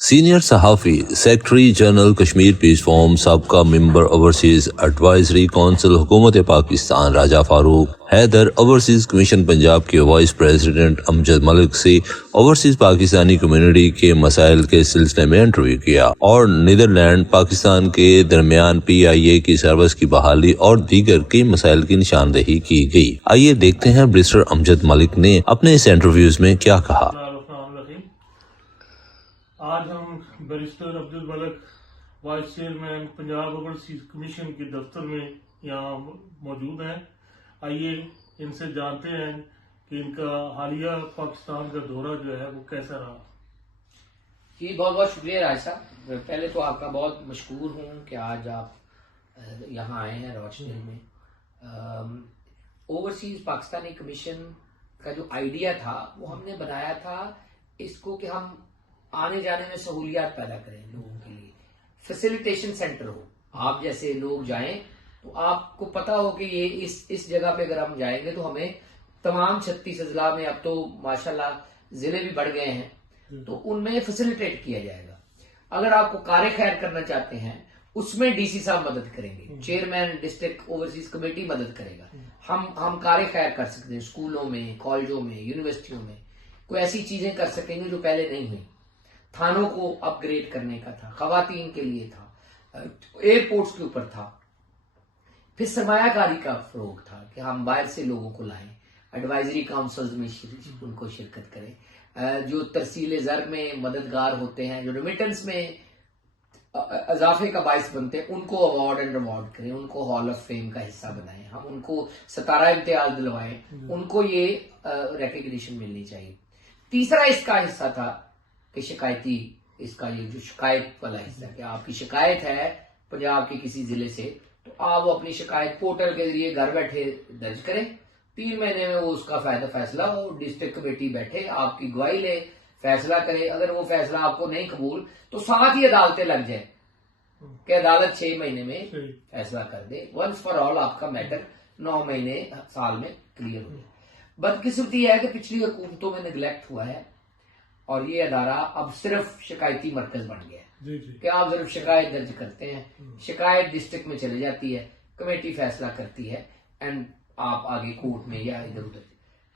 Senior صحافی secretary general Kashmir پیس forum سابقہ ممبر overseas advisory council حکومت پاکستان راجہ فاروق حیدر اوورسیز کمیشن پنجاب کے وائس پریزیڈنٹ امجد ملک سے اوورسیز پاکستانی کمیونٹی کے مسائل کے سلسلے میں انٹرویو کیا اور نیدرلینڈ پاکستان کے درمیان PIA کی سروس کی بحالی اور دیگر کئی مسائل کی نشاندہی کی گئی۔ آئیے دیکھتے ہیں برسٹر امجد ملک نے اپنے اس انٹرویوز میں کیا کہا۔ آج ہم barrister Amjad Malik vice chairman Punjab overseas commission کے دفتر میں یہاں موجود ہیں۔ آئیے ان سے جانتے ہیں کہ ان کا حالیہ پاکستان کا دورہ جو ہے وہ کیسا رہا۔ جی بہت بہت شکریہ راج صاحب، پہلے تو آپ کا بہت مشکور ہوں کہ آج آپ یہاں آئے ہیں روچڈیل میں۔ اوورسیز پاکستانی کمیشن کا جو آئیڈیا تھا وہ ہم نے بنایا تھا اس کو کہ ہم آنے جانے میں سہولیات پیدا کریں لوگوں کے لیے، فیسیلیٹیشن سینٹر ہو، آپ جیسے لوگ جائیں تو آپ کو پتا ہو کہ یہ اس جگہ پہ اگر ہم جائیں گے تو ہمیں تمام 36 اضلاع میں، اب تو ماشاءاللہ ضلع بھی بڑھ گئے ہیں، تو ان میں فیسیلیٹیٹ کیا جائے گا۔ اگر آپ کو کار خیر کرنا چاہتے ہیں اس میں DC صاحب مدد کریں گے، چیئرمین ڈسٹرکٹ اوورسیز کمیٹی مدد کرے گا۔ ہم کار خیر کر سکتے ہیں اسکولوں میں، کالجوں میں، یونیورسٹیوں میں، کوئی ایسی چیزیں کر سکیں گے جو پہلے نہیں ہوئی۔ تھانوں کو اپ گریڈ کرنے کا تھا، خواتین کے لیے تھا، ایئرپورٹس کے اوپر تھا، پھر سرمایہ کاری کا فروغ تھا کہ ہم باہر سے لوگوں کو لائیں، ایڈوائزری کاؤنسلز میں ان کو شرکت کریں، جو ترسیل زر میں مددگار ہوتے ہیں، جو ریمیٹنس میں اضافے کا باعث بنتے ہیں، ان کو ایوارڈ اینڈ ریوارڈ کریں، ان کو ہال آف فیم کا حصہ بنائیں، ہم ان کو 17 امتیاز دلوائیں، ان کو یہ ریکگنیشن ملنی چاہیے۔ تیسرا اس کا حصہ تھا کہ شکایتی، اس کا یہ جو شکایت والا حصہ کہ آپ کی شکایت ہے پنجاب کے کسی ضلع سے تو آپ وہ اپنی شکایت پورٹل کے ذریعے گھر بیٹھے درج کریں، 3 مہینے میں وہ اس کا فیصلہ ہو، ڈسٹرکٹ کمیٹی بیٹھے آپ کی گواہی لے، فیصلہ کرے، اگر وہ فیصلہ آپ کو نہیں قبول تو ساتھ ہی عدالتیں لگ جائیں کہ عدالت 6 مہینے میں فیصلہ کر دے، ونس فار آل آپ کا میٹر 9 مہینے سال میں کلیئر ہو جائے۔ بدقسمتی یہ ہے کہ پچھلی حکومتوں میں نیگلیکٹ ہوا ہے اور یہ ادارہ اب صرف شکایتی مرکز بن گیا ہے کہ آپ صرف شکایت درج کرتے ہیں، شکایت ڈسٹرکٹ میں چلے جاتی ہے، کمیٹی فیصلہ کرتی ہے اینڈ آپ آگے کورٹ میں یا ادھر ادھر۔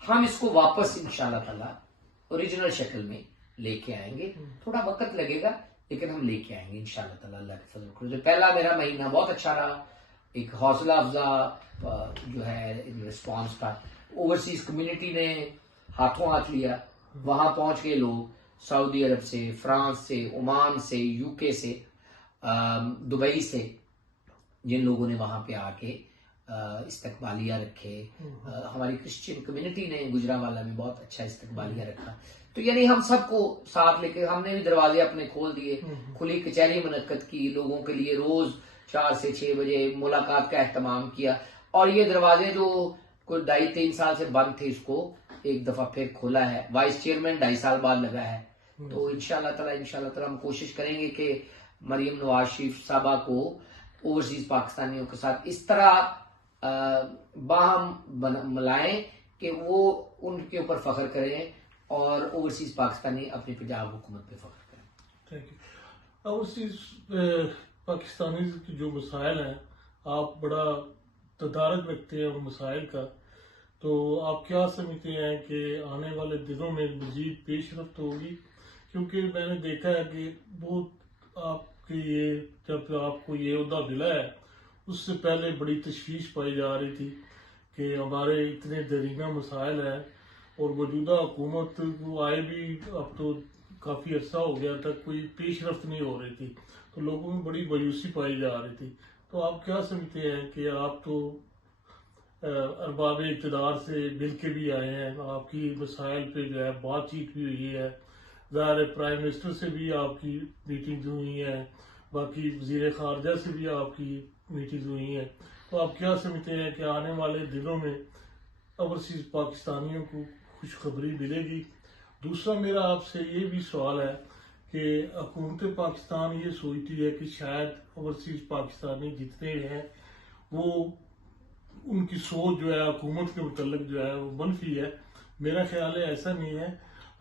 ہم اس کو واپس انشاءاللہ تعالی اوریجنل شکل میں لے کے آئیں گے، تھوڑا وقت لگے گا لیکن ہم لے کے آئیں گے انشاءاللہ تعالی، اللہ کے فضل سے۔ پہلا میرا مہینہ بہت اچھا رہا، ایک حوصلہ افزا جو ہے رسپانس تھا، اوورسیز کمیونٹی نے ہاتھوں ہاتھ لیا، وہاں پہنچ کے لوگ سعودی عرب سے، فرانس سے، عمان سے، UK سے، دبئی سے، جن لوگوں نے وہاں پہ آ کے استقبالیہ رکھے، ہماری کرسچین کمیونٹی نے گجرانوالہ میں بہت اچھا استقبالیہ رکھا، تو یعنی ہم سب کو ساتھ لے کے ہم نے بھی دروازے اپنے کھول دیے، کھلی کچہری منعقد کی، لوگوں کے لیے روز 4 سے 6 بجے ملاقات کا اہتمام کیا، اور یہ دروازے جو کوئی 2.5-3 سال سے بند تھے اس کو ایک دفعہ پھر کھولا ہے، وائس چیئرمین 2.5 سال بعد لگا ہے، تو انشاءاللہ تعالی ہم کوشش کریں گے کہ مریم نواز شریف صاحبہ کو اوورسیز پاکستانیوں کے ساتھ اس طرح باہم ملائیں کہ وہ ان کے اوپر فخر کریں اور اوورسیز پاکستانی اپنی پنجاب حکومت پہ فخر کریں۔ Thank you. اوورسیز پاکستانی کے جو مسائل ہیں، آپ بڑا تدارک رکھتے ہیں ان مسائل کا، تو آپ کیا سمجھتے ہیں کہ آنے والے دنوں میں مزید پیش رفت ہوگی؟ کیونکہ میں نے دیکھا ہے کہ بہت آپ کے یہ جب آپ کو یہ عہدہ ملا ہے اس سے پہلے بڑی تشویش پائی جا رہی تھی کہ ہمارے اتنے دیرینہ مسائل ہیں اور موجودہ حکومت کو آئے بھی اب تو کافی عرصہ ہو گیا تھا، کوئی پیش رفت نہیں ہو رہی تھی، تو لوگوں میں بڑی مایوسی پائی جا رہی تھی، تو آپ کیا سمجھتے ہیں کہ آپ تو ارباب اقتدار سے مل کے بھی آئے ہیں، آپ کی مسائل پہ جو ہے بات چیت بھی ہوئی ہے، ظاہر ہے پرائم منسٹر سے بھی آپ کی میٹنگز ہوئی ہیں، باقی وزیر خارجہ سے بھی آپ کی میٹنگز ہوئی ہیں، تو آپ کیا سمجھتے ہیں کہ آنے والے دنوں میں اوورسیز پاکستانیوں کو خوشخبری ملے گی؟ دوسرا میرا آپ سے یہ بھی سوال ہے کہ حکومت پاکستان یہ سوچتی ہے کہ شاید اوورسیز پاکستانی جتنے ہیں وہ ان کی سوچ جو ہے حکومت کے متعلق جو ہے وہ منفی ہے، میرا خیال ہے ایسا نہیں ہے،